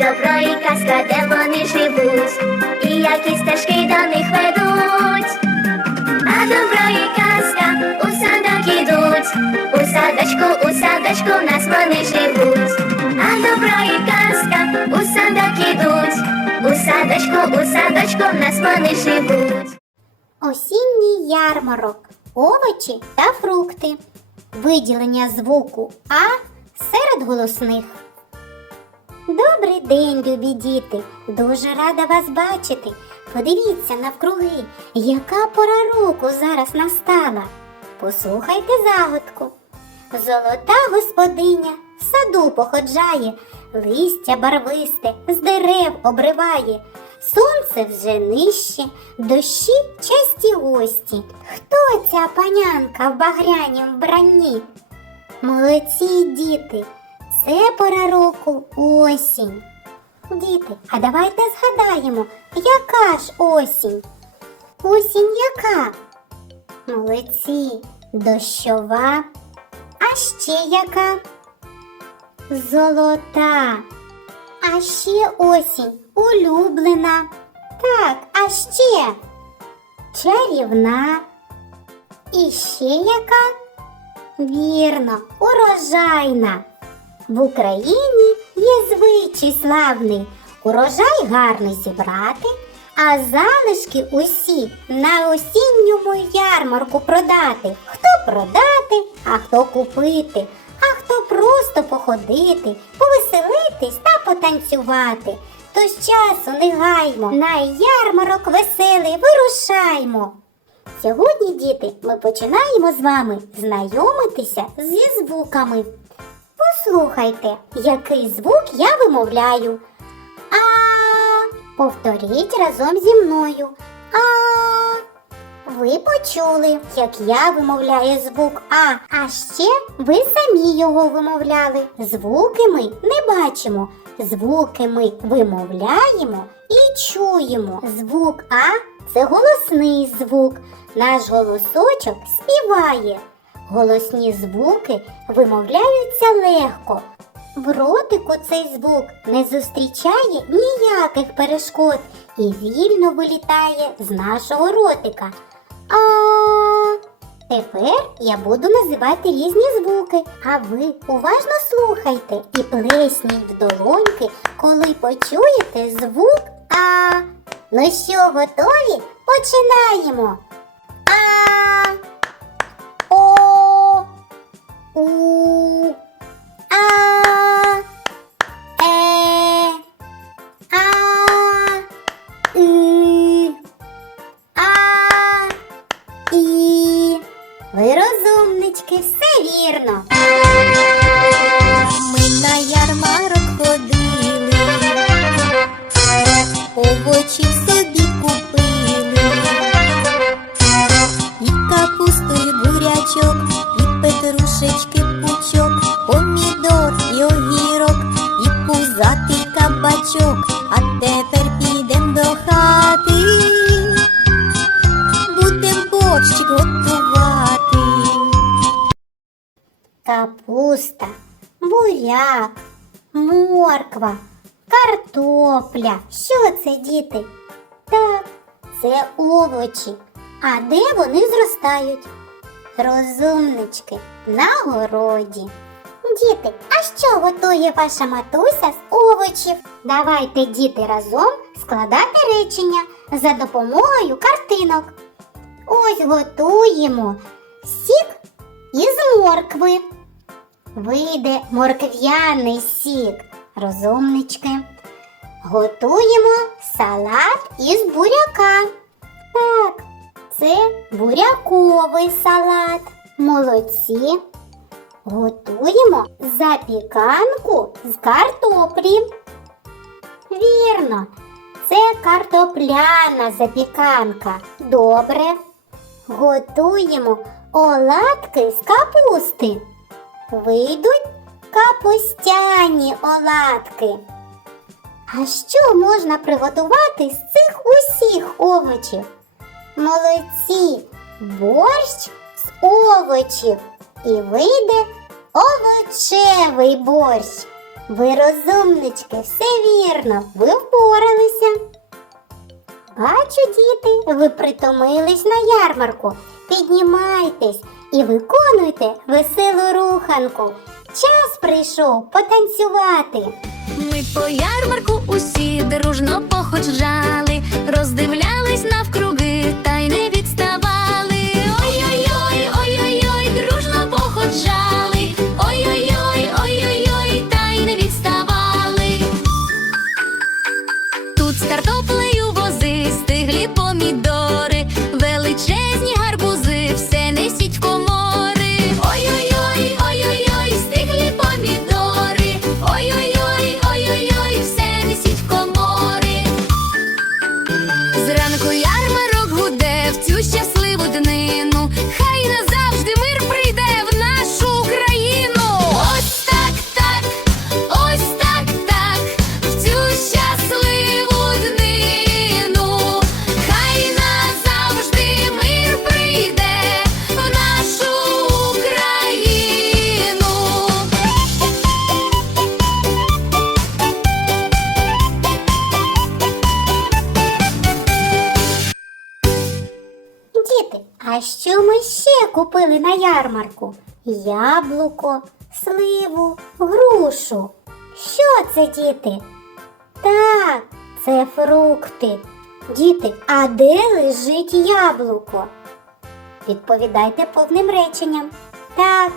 добро і казка, де вони живуть, і які стежки до них ведуть. А добро і казка у садок ідуть, у садочку, у садочку в нас вони живуть. А добро і казка у садок ідуть, у садочку, у садочку в нас вони живуть. Осінній ярмарок, овочі та фрукти. Виділення звуку А серед голосних. Добрий день, любі діти! Дуже рада вас бачити. Подивіться навкруги, яка пора року зараз настала. Послухайте загадку. Золота господиня в саду походжає, листя барвисте з дерев обриває. Сонце вже нижче, дощі часті гості. Хто ця панянка в багрянім вбранні? Молодці діти, це пора року осінь. Діти, а давайте згадаємо, яка ж осінь? Осінь яка? Молодці, дощова. А ще яка? Золота. А ще осінь улюблена. Так, а ще чарівна. І ще яка? Вірно, урожайна. В Україні є звичай славний. Урожай гарний зібрати, а залишки усі на осінньому ярмарку продати. Хто продати, а хто купити, а хто просто походити, повеселитись та потанцювати. Тож часу не гаймо, на ярмарок веселий вирушаймо. Сьогодні, діти, ми починаємо з вами знайомитися зі звуками. Послухайте, який звук я вимовляю. А. Повторіть разом зі мною. А. Ви почули, як я вимовляю звук А, а ще ви самі його вимовляли. Звуки ми не бачимо. Звуки ми вимовляємо і чуємо. Звук А це голосний звук. Наш голосочок співає. Голосні звуки вимовляються легко. В ротику цей звук не зустрічає ніяких перешкод і вільно вилітає з нашого ротика. А тепер я буду називати різні звуки, а ви уважно слухайте і плесніть в долоньки, коли почуєте звук А. Ну що, готові? Починаємо. Розумнички, все вірно. Ми на ярмарок ходили, овочі собі купили, і капусту, і бурячок, і петрушечки Капуста, буряк, морква, картопля. Що це, діти? Так, це овочі. А де вони зростають? Розумнички на городі. Діти, а що готує ваша матуся з овочів? Давайте, діти, разом складати речення за допомогою картинок. Ось готуємо сік із моркви. Вийде моркв'яний сік, розумнички. Готуємо салат із буряка. Так, це буряковий салат. Молодці. Готуємо запіканку з картоплі. Вірно, це картопляна запіканка. Добре. Готуємо оладки з капусти. Вийдуть капустяні оладки. А що можна приготувати з цих усіх овочів? Молодці! Борщ з овочів. І вийде овочевий борщ. Ви розумнички, все вірно, ви впоралися. Бачу, діти, ви притомились на ярмарку. Піднімайтесь і виконуйте веселу руханку. Час прийшов потанцювати. Ми по ярмарку усі дружно походжали, роздивлялись навкруги та й не відставали. А що ми ще купили на ярмарку? Яблуко, сливу, грушу. Що це, діти? Так, це фрукти. Діти, а де лежить яблуко? Відповідайте повним реченням. Так,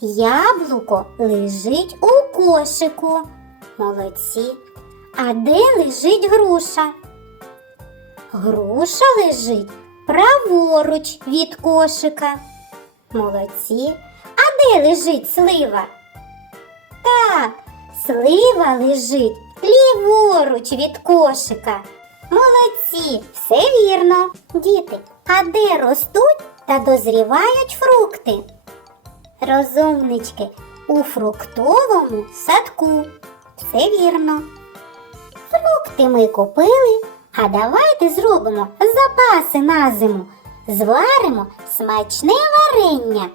яблуко лежить у кошику. Молодці. А де лежить груша? Груша лежить праворуч від кошика. Молодці. А де лежить слива? Так, слива лежить ліворуч від кошика. Молодці, все вірно. Діти, а де ростуть та дозрівають фрукти? Розумнички, у фруктовому садку. Все вірно. Фрукти ми купили, а давайте зробимо запаси на зиму. Зваримо смачне варення.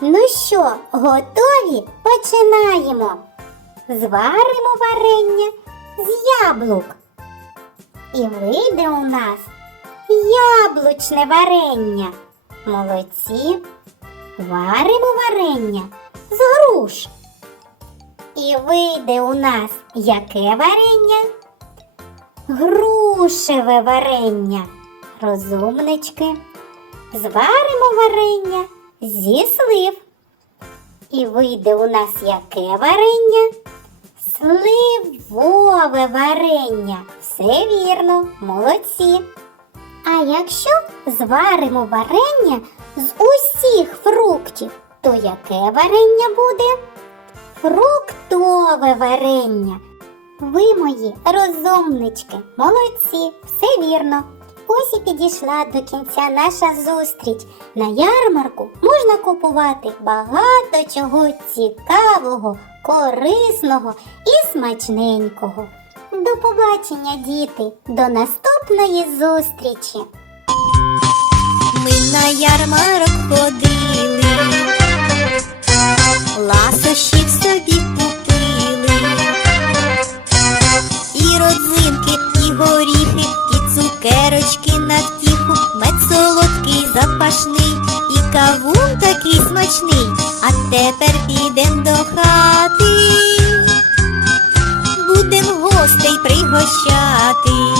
Ну що, готові? Починаємо. Зваримо варення з яблук. І вийде у нас яблучне варення. Молодці. Варимо варення з груш. І вийде у нас яке варення? Грушеве варення. Розумнички. Зваримо варення зі слив. І вийде у нас яке варення? Сливове варення. Все вірно, молодці. А якщо зваримо варення з усіх фруктів, то яке варення буде? Фруктове варення. Ви мої розумнички, молодці, все вірно. Ось і підійшла до кінця наша зустріч. На ярмарку можна купувати багато чого цікавого, корисного і смачненького. До побачення, діти, до наступної зустрічі! Ми на ярмарок ходили, ласощів собі горіхи, і цукерочки на втіху, мед солодкий, запашний, і кавун такий смачний. А тепер підем до хати, будем гостей пригощати.